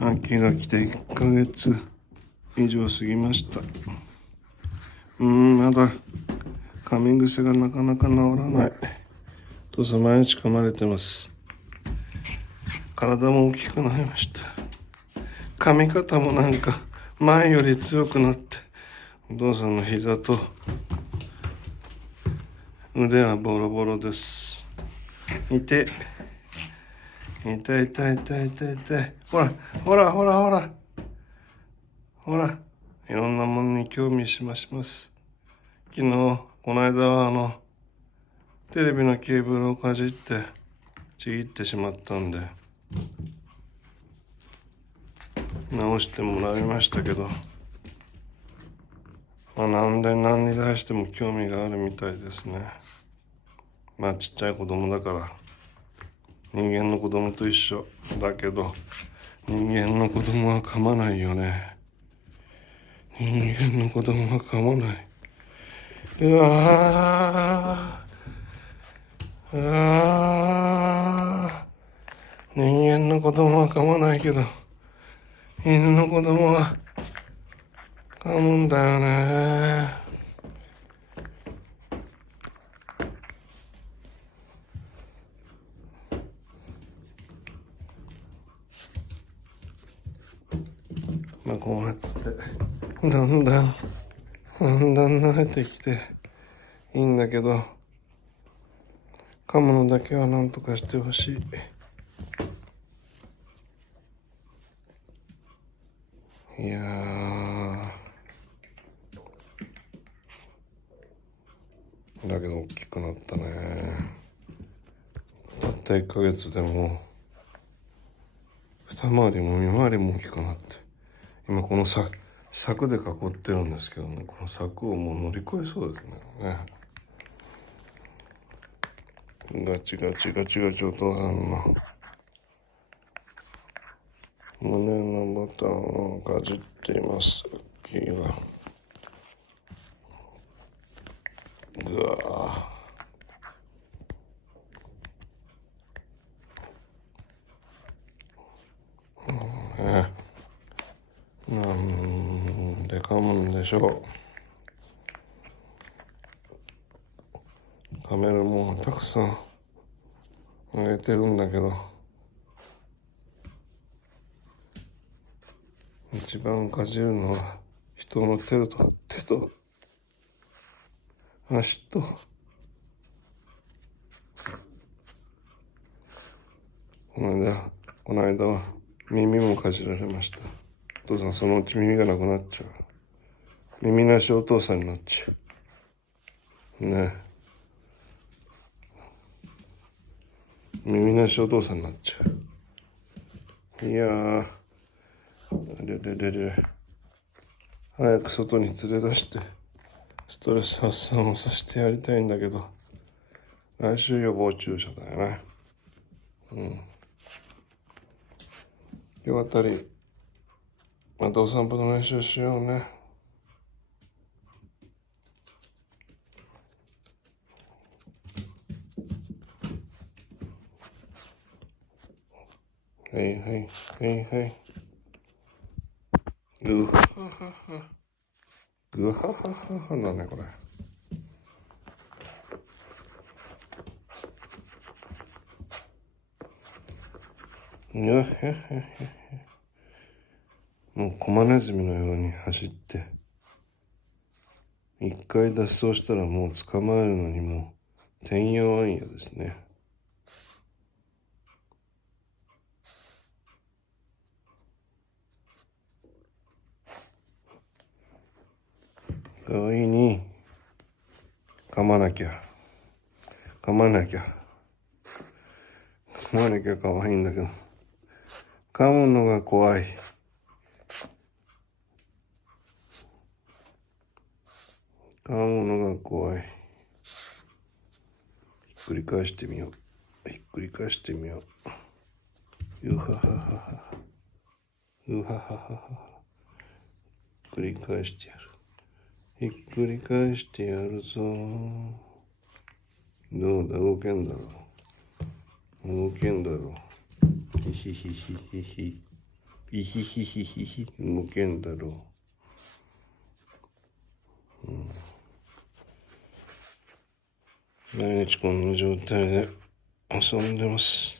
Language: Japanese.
秋が来て1ヶ月以上過ぎました。まだ噛み癖がなかなか治らない。父さん毎日噛まれてます。体も大きくなりました。噛み方もなんか前より強くなって、お父さんの膝と腕はボロボロです。痛い痛い痛い痛い痛い痛い。ほらほらほらほらほら、いろんなものに興味します。昨日この間はテレビのケーブルをかじってちぎってしまったんで直してもらいましたけど、何に対しても興味があるみたいですね。ちっちゃい子供だから人間の子供と一緒だけど、人間の子供は噛まないよね。人間の子供は噛まない。うわー、うわー、人間の子供は噛まないけど犬の子供は噛むんだよね。こうやってだんだん慣れてきていいんだけど、噛むのだけはなんとかしてほしい。いやだけど大きくなったね。たった1ヶ月でも二回りも二回りも大きくなって、今この柵で囲ってるんですけどね、この柵をもう乗り越えそうですね。ガチガチお父さんの胸のボタンをかじっています。キーがぐわなんで噛むんでしょう。噛めるもんたくさんあげてるんだけど、一番かじるのは人の手と足とこの間は耳もかじられました。お父さんそのうち耳がなくなっちゃう。耳なしお父さんになっちゃうね。耳なしお父さんになっちゃう。いやー、早く外に連れ出してストレス発散をさせてやりたいんだけど、来週予防注射だよね。今日あたりまたお散歩の練習しようね。はいぐはははぐはははだねこれ。もうコマネズミのように走って一回脱走したらもう捕まえるのにもうてんやわんやですね。かわいいに噛まなきゃかわいいんだけど、噛むのが怖い。噛むのが怖い。ひっくり返してみよう。うはははは。ひっくり返してやる。ひっくり返してやるぞ。どうだ、動けんだろう。ひひ。イヒヒヒヒヒ動けんだろう。毎日こんな状態で遊んでます。